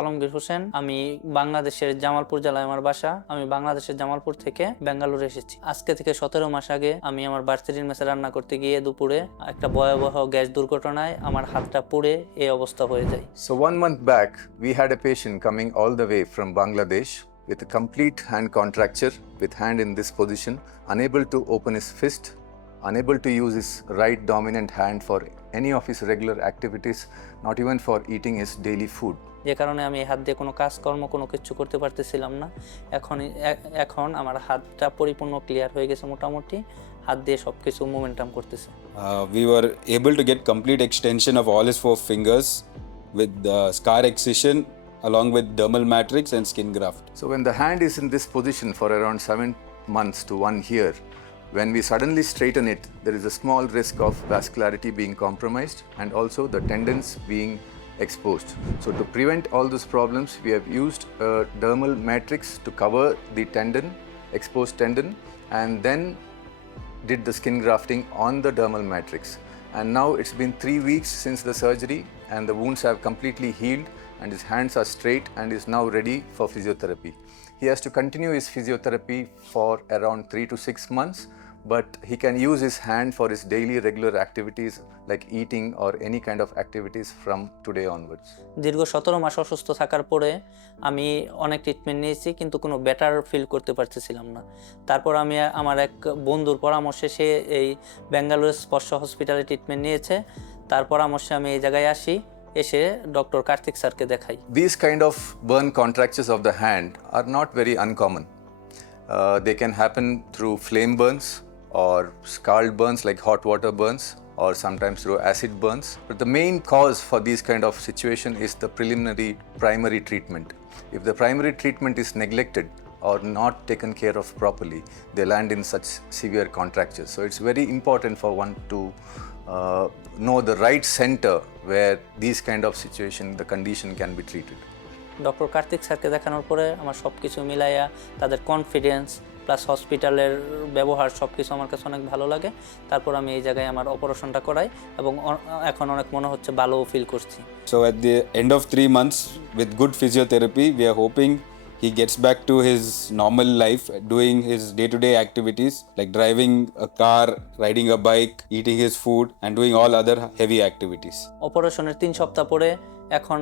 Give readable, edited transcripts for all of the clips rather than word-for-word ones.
আলমগীর হোসেন। আমি বাংলাদেশের জামালপুর জেলায় আমার বাসা। আমি বাংলাদেশের জামালপুর থেকে বেঙ্গালুরু এসেছি। আজকে থেকে 17 মাস আগে আমি আমার ভার্সিটির মেসে রান্না করতে গিয়ে দুপুরে একটা ভয়াবহ গ্যাস দুর্ঘটনায় আমার হাতটা পুড়ে এই অবস্থা হয়ে যায়। So 1 month back, we had a patient coming all the way from Bangladesh with a complete hand contracture, with hand in this position, unable to open his fist, unable to use his right dominant hand for any of his regular activities, not even for eating his daily food. যে কারণে আমি হাত দিয়ে কোনো কাজকর্ম কোনো কিছু করতে পারতেছিলাম না। এখন আমার হাতটা পরিপূর্ণ ক্লিয়ার হয়ে গেছে, মোটামুটি হাত দিয়ে সবকিছু মোমেন্টাম করতেছে। We were able to get complete extension of all his 4 fingers with scar excision along with dermal matrix and skin graft. So when the hand is in this position for around 7 months to 1 year, when we suddenly straighten it, there is a small risk of vascularity being compromised and also the tendons being exposed. So to prevent all these problems, we have used a dermal matrix to cover the tendon, exposed tendon, and then did the skin grafting on the dermal matrix. And now it's been 3 weeks since the surgery and the wounds have completely healed and his hands are straight and is now ready for physiotherapy. He has to continue his physiotherapy for around 3 to 6 months, but he can use his hand for his daily regular activities like eating or any kind of activities from today onwards. দীর্ঘ 17 মাস অসুস্থ থাকার পরে আমি অনেক ট্রিটমেন্ট নিয়েছি, কিন্তু কোনো better feel করতে পারতেছিলাম না। তারপর আমি আমার এক বন্ধুর পরামর্শে, সে এই বেঙ্গালুরু স্পর্শ হসপিটালে ট্রিটমেন্ট নিয়েছে, তার পরামর্শে আমি এই জায়গায় আসি, এসে ডক্টর কার্তিক স্যারকে দেখাই। These kind of burn contractures of the hand are not very uncommon. They can happen through flame burns or scald burns like hot water burns, or sometimes through acid burns. But the main cause for these kind of situation is the preliminary primary treatment. If the primary treatment is neglected or not taken care of properly, they land in such severe contractures. So it's very important for one to know the right center where these kind of situation, the condition can be treated. Doctor Kartik স্যারকে দেখানোর পরে আমার সব কিছু মিলাইয়া তাদের confidence plus হসপিটালের ব্যবহার সব কিছু আমার কাছে অনেক ভালো লাগে। তারপর আমি এই জায়গায় আমার অপারেশনটা করাই এবং এখন অনেক মনে হচ্ছে ভালো ফিল করছি। So at the end of 3 months with good physiotherapy, we are hoping he gets back to his normal life, doing his day-to-day activities like driving a car, riding a bike, eating his food and doing all other heavy activities. অপারেশনের 3 সপ্তাহ পরে এখন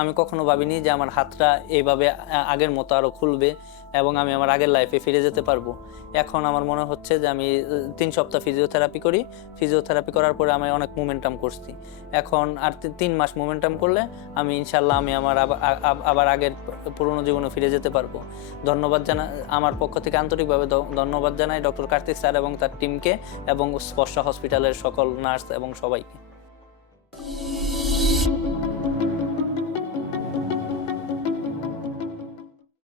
আমি কখনো ভাবিনি যে আমার হাতটা এইভাবে আগের মতো আরও খুলবে এবং আমি আমার আগের লাইফে ফিরে যেতে পারবো। এখন আমার মনে হচ্ছে যে আমি 3 সপ্তাহ ফিজিওথেরাপি করি, ফিজিওথেরাপি করার পরে আমি অনেক মোমেন্টাম করছি। এখন আর 3 মাস মোমেন্টাম করলে আমি ইনশাল্লাহ আমি আমার আবার আগের পুরনো জীবনে ফিরে যেতে পারবো। ধন্যবাদ আমার পক্ষ থেকে আন্তরিকভাবে ধন্যবাদ জানাই ডক্টর কার্তিক স্যার এবং তার টিমকে এবং স্পর্শ হসপিটালের সকল নার্স এবং সবাইকে।